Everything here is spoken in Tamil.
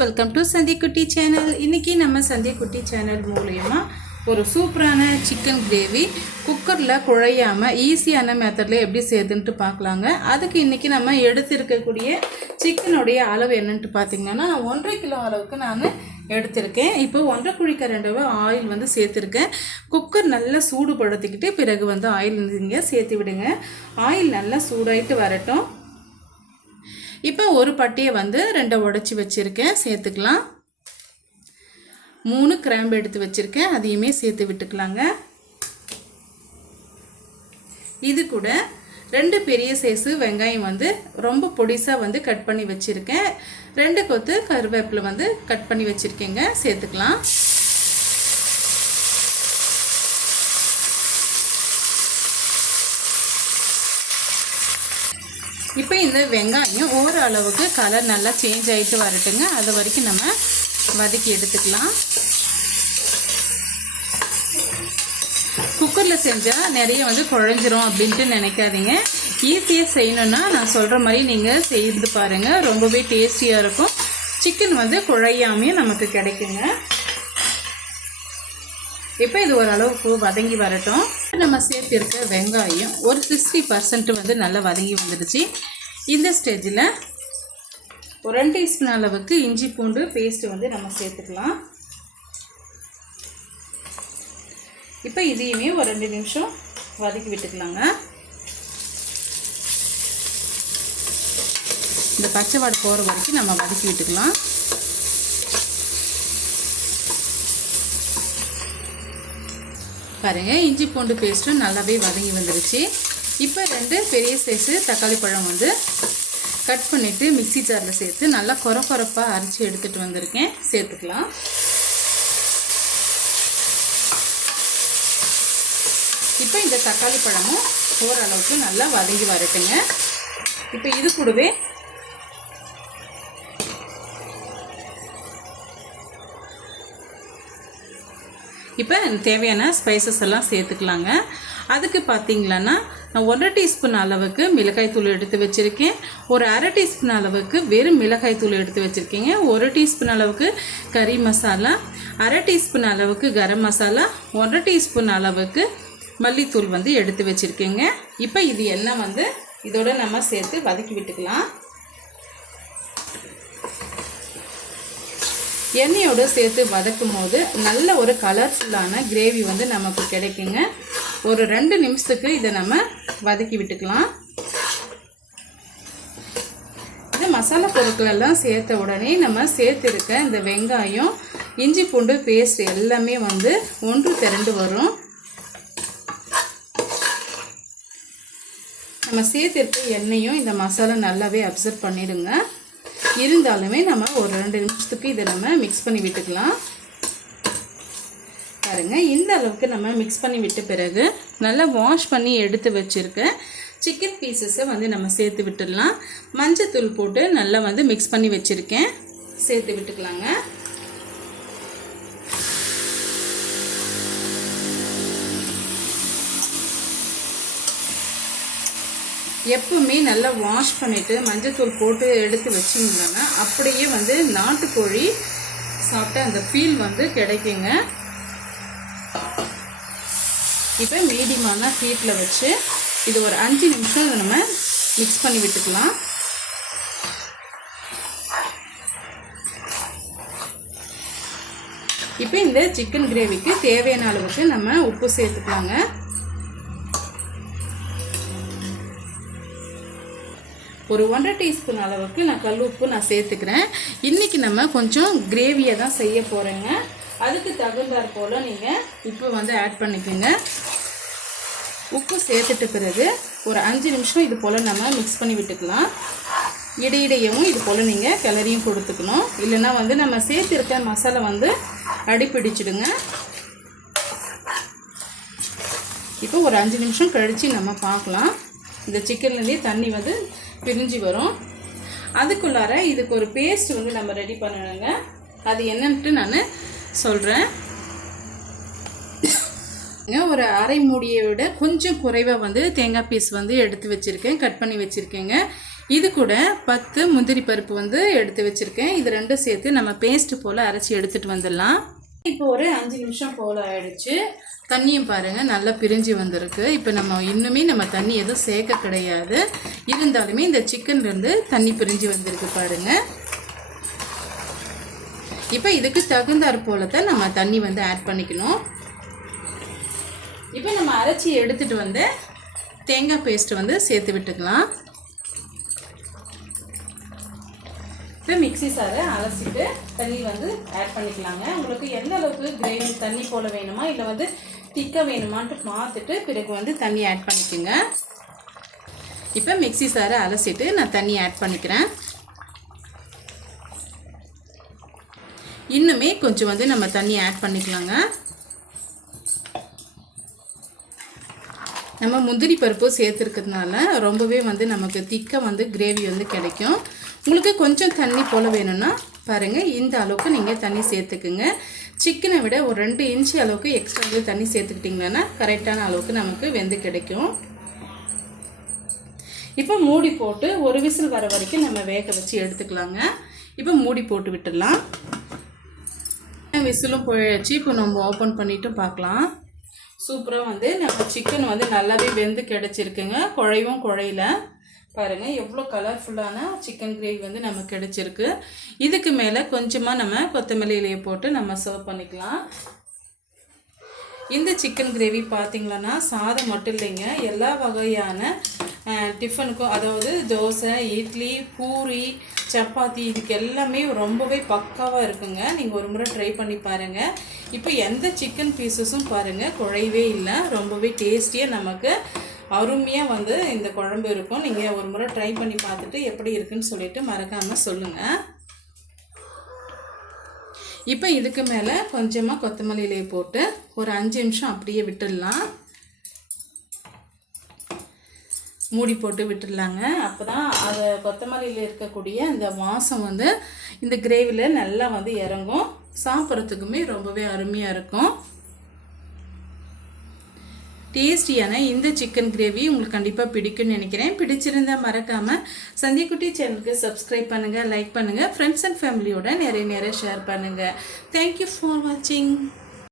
வெல்கம் டு சந்தியா குட்டி சேனல். இன்றைக்கி நம்ம சந்தியா குட்டி சேனல் மூலயமா ஒரு சூப்பரான சிக்கன் கிரேவி குக்கரில் குழையாமல் ஈஸியான மெத்தடில் எப்படி செய்யுதுன்ட்டு பார்க்கலாங்க. அதுக்கு இன்றைக்கி நம்ம எடுத்திருக்கக்கூடிய சிக்கனுடைய அளவு என்னன்ட்டு பார்த்திங்கன்னா 1.5 கிலோ அளவுக்கு நான் எடுத்திருக்கேன். இப்போ 1.5 குழிக்கரண்டி ஆயில் வந்து சேர்த்துருக்கேன். குக்கர் நல்லா சூடுபடுத்திக்கிட்டு பிறகு வந்து ஆயில் நீங்கள் சேர்த்து விடுங்க. ஆயில் நல்லா சூடாயிட்டு வரட்டும். இப்போ ஒரு பட்டியை வந்து 2 உடைச்சி வச்சுருக்கேன், சேர்த்துக்கலாம். 3 கிராம்பு எடுத்து வச்சுருக்கேன், அதையுமே சேர்த்து விட்டுக்கலாங்க. இது கூட 2 பெரிய சைஸு வெங்காயம் வந்து ரொம்ப பொடிசாக வந்து கட் பண்ணி வச்சுருக்கேன். 2 கொத்து கருவேப்பிலை வந்து கட் பண்ணி வச்சுருக்கேங்க, சேர்த்துக்கலாம். இப்போ இந்த வெங்காயம் ஓரளவுக்கு கலர் நல்லா சேஞ்ச் ஆகிட்டு வரட்டுங்க. அது வரைக்கும் நம்ம வதக்கி எடுத்துக்கலாம். குக்கரில் செஞ்சால் நிறைய வந்து குழஞ்சிரும் அப்படின்ட்டு நினைக்காதீங்க. ஈஸியாக செய்யணுன்னா நான் சொல்கிற மாதிரி நீங்கள் செய்து பாருங்கள், ரொம்பவே டேஸ்டியாக இருக்கும். சிக்கன் வந்து குழையாமையும் நமக்கு கிடைக்குங்க. இப்போ இது ஓரளவுக்கு வதங்கி வரட்டும். நம்ம சேர்த்திருக்க வெங்காயம் ஒரு 60% வந்து நல்லா வதங்கி வந்துடுச்சு. இந்த ஸ்டேஜில் ஒரு 2 டீஸ்பூன் அளவுக்கு இஞ்சி பூண்டு பேஸ்ட்டு வந்து நம்ம சேர்த்துக்கலாம். இப்போ இதையுமே ஒரு 2 நிமிஷம் வதக்கி விட்டுக்கலாங்க. இந்த பச்சை வாடை போகிற வரைக்கும் நம்ம வதக்கி விட்டுக்கலாம். பாருங்கள், இஞ்சி பூண்டு பேஸ்ட்டும் நல்லாவே வதங்கி வந்துடுச்சு. இப்போ 2 பெரிய சைஸு தக்காளி பழம் வந்து கட் பண்ணிவிட்டு மிக்ஸி ஜாரில் சேர்த்து நல்லா கொரப்பாக அரைச்சி எடுத்துகிட்டு வந்திருக்கேன், சேர்த்துக்கலாம். இப்போ இந்த தக்காளி பழமும் ஓரளவுக்கு நல்லா வதங்கி வரட்டுங்க. இப்போ இது கூடவே இப்போ தேவையான ஸ்பைசஸ் எல்லாம் சேர்த்துக்கலாங்க. அதுக்கு பார்த்திங்களன்னா நான் 1 டீஸ்பூன் அளவுக்கு மிளகாய் தூள் எடுத்து வச்சுருக்கேன். ஒரு 1/2 டீஸ்பூன் அளவுக்கு வெறும் மிளகாய் தூள் எடுத்து வச்சுருக்கீங்க. 1 டீஸ்பூன் அளவுக்கு கறி மசாலா, 1/2 டீஸ்பூன் அளவுக்கு கரம் மசாலா, 1 டீஸ்பூன் அளவுக்கு மல்லித்தூள் வந்து எடுத்து வச்சுருக்கேங்க. இப்போ இது எல்லாம் வந்து இதோட நம்ம சேர்த்து வதக்கி விட்டுக்கலாம். எண்ணெயோடு சேர்த்து வதக்கும் போது நல்ல ஒரு கலர்ஃபுல்லான கிரேவி வந்து நமக்கு கிடைக்குங்க. ஒரு 2 நிமிஷத்துக்கு இதை நம்ம வதக்கி விட்டுக்கலாம். இந்த மசாலா பொருட்களெல்லாம் சேர்த்த உடனே நம்ம சேர்த்துருக்க இந்த வெங்காயம் இஞ்சி பூண்டு பேஸ்ட் எல்லாமே வந்து ஒன்று திரண்டு வரும். நம்ம சேர்த்துருக்க எண்ணெயும் இந்த மசாலா நல்லாவே அப்சர்வ் பண்ணிடுங்க. இருந்தாலுமே நம்ம ஒரு 2 நிமிஷத்துக்கு இதை நம்ம மிக்ஸ் பண்ணி விட்டுக்கலாம். பாருங்கள், இந்த அளவுக்கு நம்ம மிக்ஸ் பண்ணி விட்ட பிறகு நல்லா வாஷ் பண்ணி எடுத்து வச்சுருக்க சிக்கன் பீசஸை வந்து நம்ம சேர்த்து விட்டுடலாம். மஞ்சத்தூள் போட்டு நல்லா வந்து மிக்ஸ் பண்ணி வச்சுருக்கேன், சேர்த்து விட்டுக்கலாங்க. எப்பவுமே நல்லா வாஷ் பண்ணிவிட்டு மஞ்சத்தூள் போட்டு எடுத்து வச்சிங்கன்னா அப்படியே வந்து நாட்டுக்கோழி சாப்பிட்ட அந்த ஃபீல் வந்து கிடைக்குங்க. இப்போ மீடியமான ஹீட்டில் வச்சு இது ஒரு 5 நிமிஷம் நம்ம மிக்ஸ் பண்ணி விட்டுக்கலாம். இப்போ இந்த சிக்கன் கிரேவிக்கு தேவையான அளவுக்கு நம்ம உப்பு சேர்த்துக்கலாங்க. ஒரு 1/2 டீஸ்பூன் அளவுக்கு நான் கல் உப்பு நான் சேர்த்துக்கிறேன். இன்றைக்கி நம்ம கொஞ்சம் கிரேவியை தான் செய்ய போகிறேங்க. அதுக்கு தகுந்தாற் போல் நீங்கள் உப்பு வந்து ஆட் பண்ணிக்கோங்க. உப்பு சேர்த்துட்ட பிறகு ஒரு 5 நிமிஷம் இது போல் நம்ம மிக்ஸ் பண்ணி விட்டுக்கலாம். இடையிடையவும் இது போல் நீங்கள் கிளறியும் கொடுத்துக்கணும், இல்லைன்னா வந்து நம்ம சேர்த்துருக்க மசாலா வந்து அடிப்பிடிச்சிடுங்க. இப்போ ஒரு 5 நிமிஷம் கழித்து நம்ம பார்க்கலாம். இந்த சிக்கன்லேருந்தே தண்ணி வந்து பிரிஞ்சு வரும். அதுக்குள்ளார இதுக்கு ஒரு பேஸ்ட் வந்து நம்ம ரெடி பண்ணணுங்க. அது என்னன்ட்டு நான் சொல்கிறேன். ஒரு அரை மூடியை விட கொஞ்சம் குறைவாக வந்து தேங்காய் பீஸ் வந்து எடுத்து வச்சுருக்கேன், கட் பண்ணி வச்சுருக்கேங்க. இது கூட 10 முந்திரி பருப்பு வந்து எடுத்து வச்சுருக்கேன். இது ரெண்டும் சேர்த்து நம்ம பேஸ்ட்டு போல் அரைச்சி எடுத்துகிட்டு வந்துடலாம். இப்போ ஒரு 5 நிமிஷம் போல் ஆயிடுச்சு. தண்ணியும் பாருங்கள் நல்லா பிரிஞ்சு வந்திருக்கு. இப்போ இன்னுமே நம்ம தண்ணி எதுவும் சேர்க்க கிடையாது. இருந்தாலுமே இந்த சிக்கன்லேருந்து தண்ணி பிரிஞ்சு வந்திருக்கு பாருங்கள். இப்போ இதுக்கு தகுந்தாற் போல தான் நம்ம தண்ணி வந்து ஆட் பண்ணிக்கணும். இப்போ நம்ம அரைச்சி எடுத்துகிட்டு வந்து தேங்காய் பேஸ்ட்டு வந்து சேர்த்து விட்டுக்கலாம். இப்போ மிக்ஸி சாரை அலசிட்டு தண்ணி வந்து ஆட் பண்ணிக்கலாங்க. உங்களுக்கு எந்த அளவுக்கு கிரேவி தண்ணி போல் வேணுமா இல்லை வந்து திக்காக வேணுமான்ட்டு பார்த்துட்டு பிறகு வந்து தண்ணி ஆட் பண்ணிக்கோங்க. இப்போ மிக்ஸி சாரை அலசிட்டு நான் தண்ணி ஆட் பண்ணிக்கிறேன். இன்னுமே கொஞ்சம் வந்து நம்ம தண்ணி ஆட் பண்ணிக்கலாங்க. நம்ம முந்திரி பருப்பு சேர்த்துருக்கிறதுனால ரொம்பவே வந்து நமக்கு திக்காக வந்து கிரேவி வந்து கிடைக்கும். உங்களுக்கு கொஞ்சம் தண்ணி போல் வேணும்னா பாருங்கள், இந்த அளவுக்கு நீங்கள் தண்ணி சேர்த்துக்குங்க. சிக்கனை விட ஒரு 2 இன்ச்சு அளவுக்கு எக்ஸ்ட்ரா வந்து தண்ணி சேர்த்துக்கிட்டிங்கன்னா கரெக்டான அளவுக்கு நமக்கு வெந்து கிடைக்கும். இப்போ மூடி போட்டு ஒரு விசில் வர வரைக்கும் நம்ம வேக வச்சு எடுத்துக்கலாங்க. இப்போ மூடி போட்டு விட்டுடலாம். விசிலும் போயிடுச்சு. இப்போ நம்ம ஓப்பன் பண்ணிவிட்டு பார்க்கலாம். சூப்பராக வந்து நம்ம சிக்கன் வந்து நல்லாவே வெந்து கிடச்சிருக்குங்க. குழையும் குழையில பாருங்கள் எவ்வளோ கலர்ஃபுல்லான சிக்கன் கிரேவி வந்து நமக்கு கிடச்சிருக்கு. இதுக்கு மேலே கொஞ்சமாக நம்ம கொத்தமல்லி இலையை போட்டு நம்ம சர்வ் பண்ணிக்கலாம். இந்த சிக்கன் கிரேவி பார்த்திங்களன்னா சாதம் மட்டும் இல்லைங்க, எல்லா வகையான டிஃபனுக்கும், அதாவது தோசை, இட்லி, பூரி, சப்பாத்தி இதுக்கு எல்லாமே ரொம்பவே பக்காவாக இருக்குங்க. நீங்கள் ஒரு முறை ட்ரை பண்ணி பாருங்கள். இப்போ எந்த சிக்கன் பீஸஸும் பாருங்கள் குழையவே இல்லை. ரொம்பவே டேஸ்டியாக நமக்கு அருமையாக வந்து இந்த குழம்பு இருக்கும். நீங்கள் ஒரு முறை ட்ரை பண்ணி பார்த்துட்டு எப்படி இருக்குன்னு சொல்லிட்டு மறக்காமல் சொல்லுங்கள். இப்போ இதுக்கு மேலே கொஞ்சமாக கொத்தமல்லி இலையை போட்டு ஒரு 5 நிமிஷம் அப்படியே விட்டுடலாம். மூடி போட்டு விட்டுடலாங்க. அப்போ தான் அது கொத்தமல்லியில் இருக்கக்கூடிய அந்த வாசம் வந்து இந்த கிரேவியில் நல்லா வந்து இறங்கும். சாப்பிட்றதுக்குமே ரொம்பவே அருமையாக இருக்கும். டேஸ்டியான இந்த சிக்கன் கிரேவி உங்களுக்கு கண்டிப்பாக பிடிக்கும்னு நினைக்கிறேன். பிடிச்சிருந்தால் மறக்காமல் சந்தியக்குட்டி சேனலுக்கு சப்ஸ்கிரைப் பண்ணுங்கள், லைக் பண்ணுங்கள், ஃப்ரெண்ட்ஸ் அண்ட் ஃபேமிலியோட நிறைய ஷேர் பண்ணுங்கள். தேங்க்யூ ஃபார் வாட்சிங்.